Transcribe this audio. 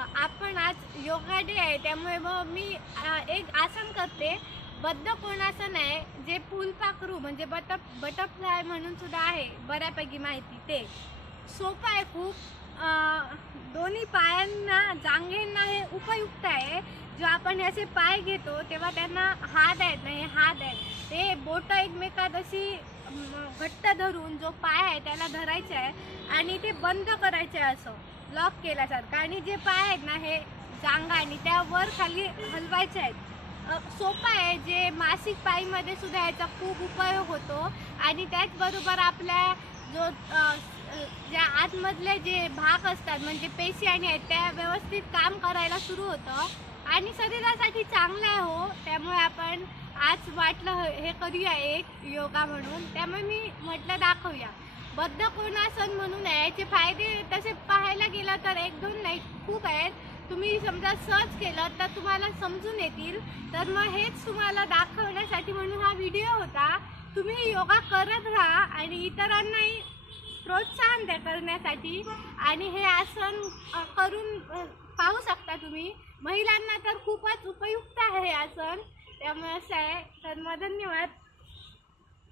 आपण आज योगा डे आहे, त्यामुळे मग मी एक आसन करते. बद्ध कोणासन आहे, जे फुलपाखरू म्हणजे बटरफ्लाय म्हणून सुद्धा आहे, बऱ्यापैकी माहिती. ते सोपं आहे खूप. दोन्ही पायांना, जांघेंना हे उपयुक्त आहे. जो आपण असे पाय घेतो तेव्हा त्यांना हात आहेत ना, हे हात आहेत, ते बोटं एकमेकात अशी घट्ट धरून जो पाय आहे त्याला धरायचे आहे आणि ते बंद करायचे आहे, असं लॉक केल्यासारखं. आणि जे पाय आहेत ना, हे जांघा आणि त्या वर खाली हलवायचे आहेत. सोपं आहे. जे मासिक पाळीमध्ये सुद्धा याचा खूप उपयोग होतो. आणि त्याचबरोबर आपल्या जो ज्या आतमधले जे भाग असतात म्हणजे पेशी आणि आहेत, त्या व्यवस्थित काम करायला सुरू होतं आणि शरीरासाठी चांगलं आहे हो. त्यामुळे आपण आज वाटलं हे करूया एक योगा म्हणून, त्यामुळे मी म्हटलं दाखवूया. बद्ध कोणासन म्हणून आहे. याचे फायदे तसे पाहायला गेलं तर एक दोन नाही, खूप आहेत. तुम्ही समजा सर्च केलं तर तुम्हाला समजून येतील. तर मग हेच तुम्हाला दाखवण्यासाठी म्हणून हा व्हिडिओ होता. तुम्ही योगा करत राहा आणि इतरांनाही प्रोत्साहन द्या करण्यासाठी. आणि हे आसन करून पाहू शकता तुम्ही. महिलांना तर खूपच उपयुक्त आहे हे आसन. त्यामुळे असं आहे. तर मग धन्यवाद.